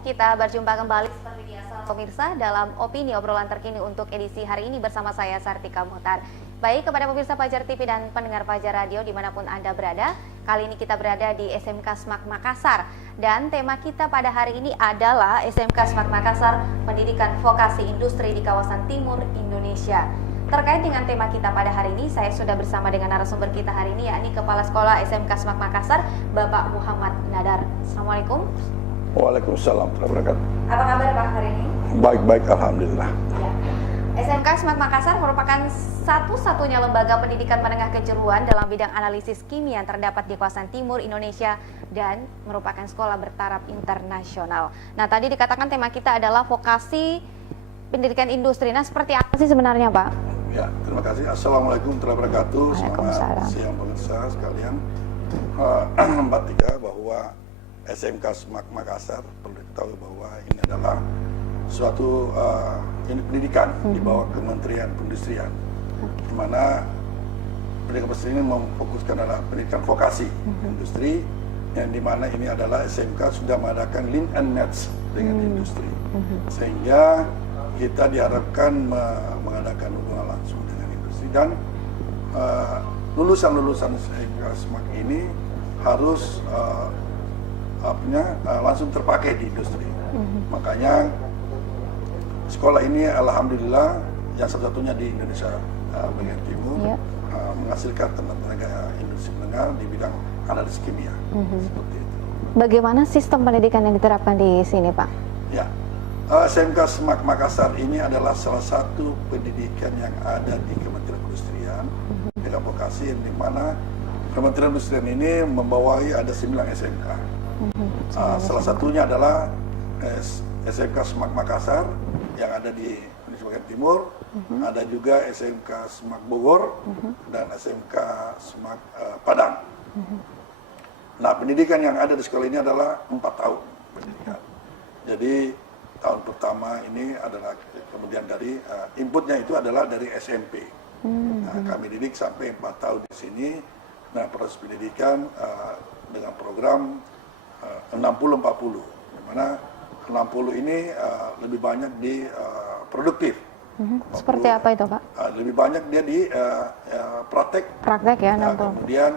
kita berjumpa kembali seperti biasa pemirsa dalam opini obrolan terkini untuk edisi hari ini bersama saya Sartika Muhtar. Baik, kepada pemirsa Fajar TV dan pendengar Fajar Radio dimanapun Anda berada, kali ini kita berada di SMK SMAK Makassar. Dan tema kita pada hari ini adalah SMK SMAK Makassar, Pendidikan Vokasi Industri di Kawasan Timur Indonesia. Terkait dengan tema kita pada hari ini, saya sudah bersama dengan narasumber kita hari ini, yakni Kepala Sekolah SMK SMAK Makassar, Bapak Muhammad Nadar. Assalamualaikum. Waalaikumsalam warahmatullahi wabarakatuh. Apa kabar Pak hari ini? Baik-baik, alhamdulillah. Ya. SMK SMAK Makassar merupakan satu-satunya lembaga pendidikan menengah kejuruan dalam bidang analisis kimia yang terdapat di kawasan timur Indonesia dan merupakan sekolah bertaraf internasional. Nah, tadi dikatakan tema kita adalah vokasi pendidikan industri. Nah, seperti apa sih sebenarnya, Pak? Ya, terima kasih. Assalamualaikum warahmatullahi wabarakatuh. Waalaikumsalam. Selamat siang pemirsa sekalian. Mbak Tika, bahwa SMK SMAK Makassar perlu diketahui bahwa ini adalah suatu unit pendidikan di bawah Kementerian Perindustrian, di mana pendidikan industri ini memfokuskan adalah pendidikan vokasi industri, yang di mana ini adalah SMK sudah mengadakan link and match dengan industri, sehingga kita diharapkan mengadakan hubungan langsung dengan industri, dan lulusan-lulusan SMK SMAK ini harus langsung terpakai di industri. Makanya sekolah ini alhamdulillah yang satu-satunya di Indonesia bagian timur menghasilkan tenaga industri menengah di bidang analisis kimia. Seperti itu. Bagaimana sistem pendidikan yang diterapkan di sini, Pak? Ya, SMK SMAK Makassar ini adalah salah satu pendidikan yang ada di Kementerian Perindustrian dengan vokasi, yang dimana Kementerian Perindustrian ini membawahi ada 9 SMK. Salah satunya adalah SMK SMAK Makassar yang ada di Indonesia bagian timur, ada juga SMK SMAK Bogor dan SMK SMAK Padang. Nah, pendidikan yang ada di sekolah ini adalah 4 tahun pendidikan. Jadi tahun pertama ini adalah kemudian dari inputnya itu adalah dari SMP. Nah, kami didik sampai 4 tahun di sini. Nah, proses pendidikan dengan program 60-40, di mana 60 ini lebih banyak di produktif. Seperti apa itu, Pak? Lebih banyak dia di praktek. Praktek ya, 60. Kemudian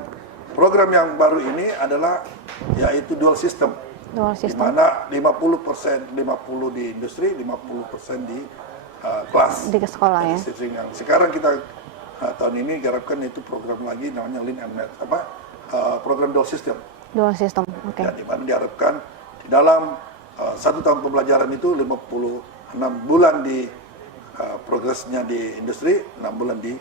program yang baru ini adalah yaitu dual system. Dual Di system. mana 50% 50 di industri, 50% di kelas. Di sekolah ya. Sekarang kita tahun ini garapkan itu program lagi namanya Lean and Match, program dual system. Dual system, oke. Ya, di mana diharapkan di dalam 1 tahun pembelajaran itu 56 bulan di progresnya di industri, 6 bulan di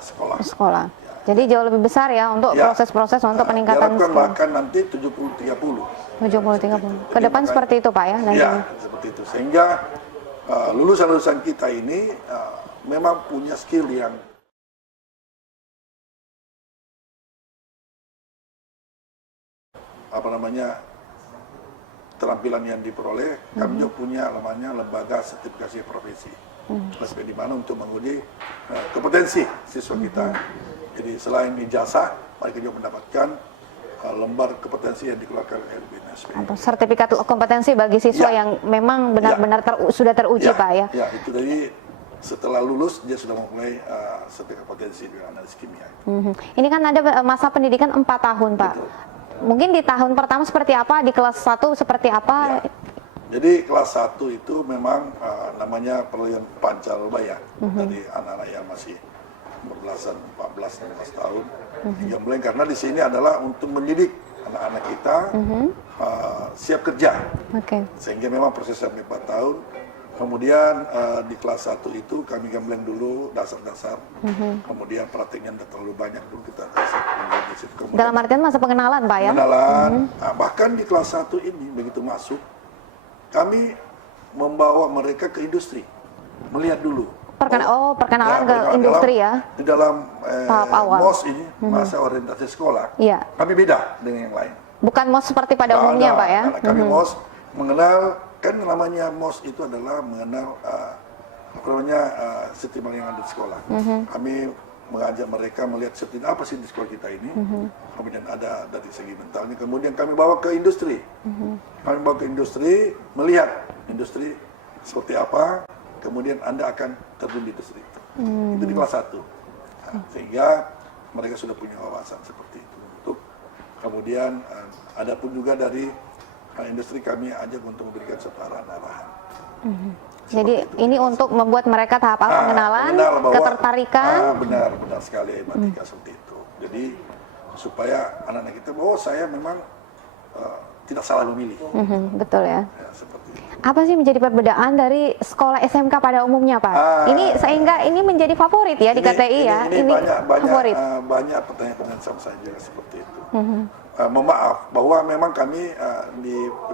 sekolah. Sekolah. Ya. Jadi jauh lebih besar ya untuk proses-proses untuk peningkatan diharapkan skill. bahkan nanti 70-30. 70-30. Ke depan seperti itu, Pak ya? Ya, seperti itu. Sehingga lulusan-lulusan kita ini memang punya skill yang keterampilan yang diperoleh. Kami juga punya namanya lembaga sertifikasi profesi, di mana untuk menguji kompetensi siswa kita. Jadi selain ijazah, mereka juga mendapatkan lembar kompetensi yang dikeluarkan oleh LBNSP. Sertifikat kompetensi bagi siswa yang memang benar-benar sudah teruji, Pak ya? Ya, itu dari setelah lulus dia sudah memulai sertifikat kompetensi di analisis kimia. Ini kan ada masa pendidikan 4 tahun, Pak. Betul. Mungkin di tahun pertama seperti apa, di kelas 1 seperti apa? Ya. Jadi kelas 1 itu memang namanya peralihan pancaroba ya, dari anak-anak yang masih berbelasan 14-15 tahun hingga mulai, karena di sini adalah untuk mendidik anak-anak kita siap kerja. Sehingga memang proses sampai 4 tahun. Kemudian di kelas 1 itu kami gambleng dulu dasar-dasar, kemudian prakteknya tidak terlalu banyak dulu kita dasar. Dalam artian masa pengenalan, Pak ya? Pengenalan, bahkan di kelas 1 ini begitu masuk, kami membawa mereka ke industri, melihat dulu. Perkenalan ke industri ya? Di dalam tahap awal. MOS ini, masa orientasi sekolah, kami beda dengan yang lain. Bukan MOS seperti pada umumnya, Pak ya? Kami MOS mengenal, kan namanya MOS itu adalah mengenal sistem yang ada di sekolah. Kami mengajak mereka melihat seperti apa sih di sekolah kita ini. Kemudian ada dari segi mentalnya, kemudian kami bawa ke industri. Kami bawa ke industri, melihat industri seperti apa, kemudian Anda akan terjun di industri itu. Itu di kelas 1. Nah, sehingga mereka sudah punya wawasan seperti itu. Untuk kemudian ada pun juga dari industri kami ajak untuk memberikan satu arahan-arahan. Jadi ini untuk membuat mereka tahap awal pengenalan, ketertarikan. Benar sekali Mbak Tika, seperti itu. Jadi supaya anak-anak kita, saya memang tidak salah memilih. Betul ya. Seperti itu. Apa sih menjadi perbedaan dari sekolah SMK pada umumnya, Pak? Ini sehingga ini menjadi favorit ya di KTI ya. Ini banyak pertanyaan-pertanyaan sama saya juga seperti itu. Mohon maaf bahwa memang kami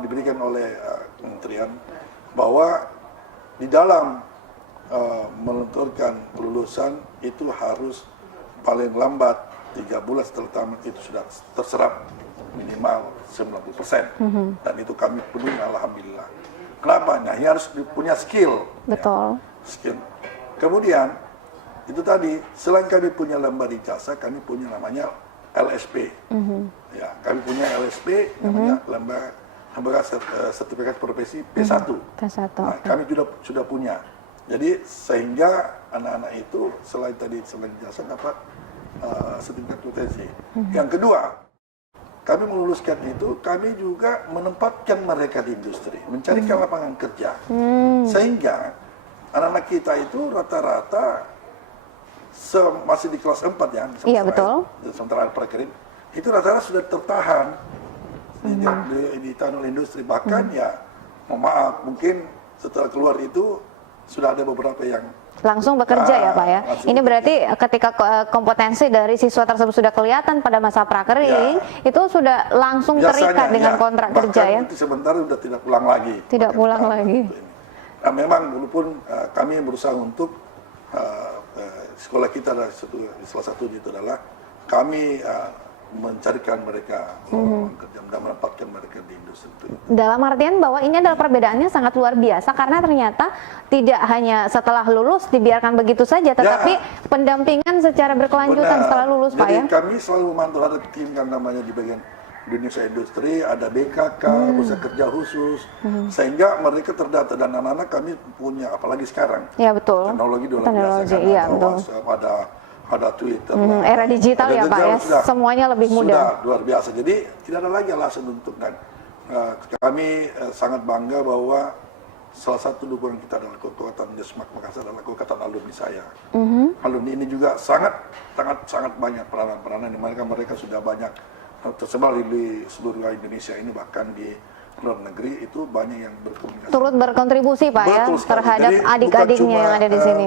diberikan oleh kementerian bahwa di dalam melunturkan kelulusan itu harus paling lambat 3 bulan setelah tamat itu sudah terserap minimal 90%. Dan itu kami penuhi, alhamdulillah. Kenapa? Nah, ini harus punya skill. Betul. Ya, skill. Kemudian itu tadi, selain kami punya lembar ijazah, kami punya namanya LSP. Ya, kami punya LSP namanya lembaga sertifikat profesi P1. Nah, kami sudah punya. Jadi sehingga anak-anak itu selain ijazah dapat sertifikat profesi. Yang kedua, kami meluluskan itu, kami juga menempatkan mereka di industri, mencarikan lapangan kerja. Sehingga anak-anak kita itu rata-rata masih di kelas 4 ya. Iya, betul. Sementara prakerja itu rata-rata sudah tertahan di tanah industri. Bahkan ya, mohon maaf, mungkin setelah keluar itu sudah ada beberapa yang langsung bekerja ya Pak ya. Ini berarti ketika kompetensi dari siswa tersebut sudah kelihatan pada masa prakering, itu sudah langsung terikat dengan kontrak kerja ya. Sebentar sudah tidak pulang lagi. Tidak pulang lagi. Nah, memang walaupun kami berusaha untuk sekolah kita adalah salah satu itu adalah kami mencarikan mereka kerja dan menempatkan mereka di industri itu. Dalam artian bahwa ini adalah perbedaannya sangat luar biasa karena ternyata tidak hanya setelah lulus dibiarkan begitu saja, tetapi pendampingan secara berkelanjutan setelah lulus. Jadi Pak ya. Kami selalu memantau, ada tim kan namanya di bagian Indonesia Industri, ada BKK, pusat kerja khusus, sehingga mereka terdata. Dan anak-anak kami punya, apalagi sekarang, ya betul, teknologi luar biasa, iya, betul. Ada Twitter, era digital ya Pak ya, semuanya lebih mudah. Sudah luar biasa. Jadi tidak ada lagi alasan untuk kami sangat bangga bahwa salah satu dukungan kita adalah kekuatan Desmak Makassar adalah kekuatan alumni saya. Alumni ini juga sangat banyak peranan-peranan di mana mereka sudah banyak tersebar di seluruh Indonesia ini, bahkan di luar negeri itu banyak yang berkomunikasi. Turut berkontribusi Pak ya terhadap adik-adiknya yang ada di sini.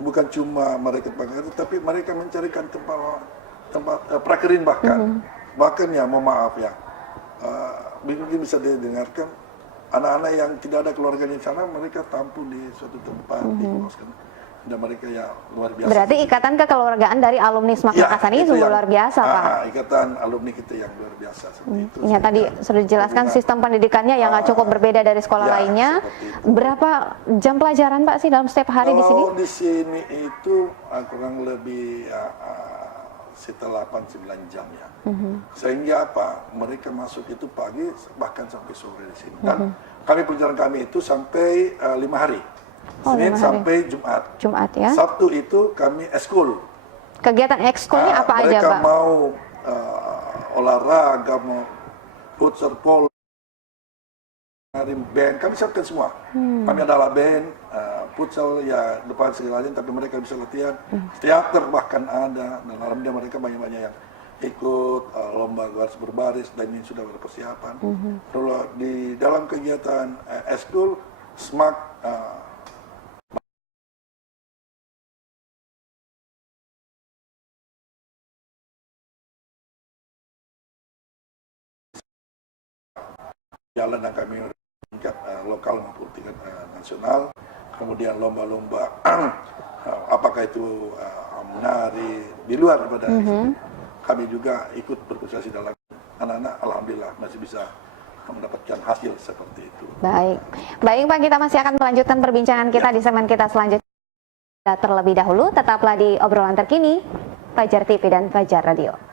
Bukan cuma mereka pengajar, tapi mereka mencarikan tempat prakerin bahkan ya, mohon maaf ya, mungkin bisa didengarkan anak-anak yang tidak ada keluarganya di sana, mereka tampung di suatu tempat di kos, dan mereka ya luar biasa. Berarti ikatan kekeluargaan dari alumni SMAK Makassar ini sungguh luar biasa Pak. Ikatan alumni kita yang luar biasa seperti itu. Ya tadi sudah dijelaskan sistem pendidikannya yang nggak cukup berbeda dari sekolah lainnya. Berapa jam pelajaran Pak sih dalam setiap hari di sini? Di sini itu kurang lebih setelah 8-9 jam ya. Sehingga apa? Mereka masuk itu pagi bahkan sampai sore di sini. Dan pelajaran kami itu sampai 5 hari. Senin sampai Jumat. Jumat ya. Sabtu itu kami ekskul. Kegiatan ekskulnya apa aja, Pak? Mereka mau olahraga, mau futsal, pol, band, kami siapkan semua. Kami adalah band, futsal ya depan segalanya, tapi mereka bisa latihan. Teater bahkan ada, dan alhamdulillah mereka banyak-banyak yang ikut lomba baris berbaris, dan ini sudah berpersiapan. Lalu di dalam kegiatan ekskul, SMAK jalan dan kami tingkat lokal maupun tingkat nasional. Kemudian lomba-lomba apakah itu menari di luar daripada itu. Kami juga ikut berprestasi dalam anak-anak, alhamdulillah masih bisa mendapatkan hasil seperti itu. Baik Pak, kita masih akan melanjutkan perbincangan kita di segmen kita selanjutnya. Terlebih dahulu tetaplah di obrolan terkini. Fajar TV dan Fajar Radio.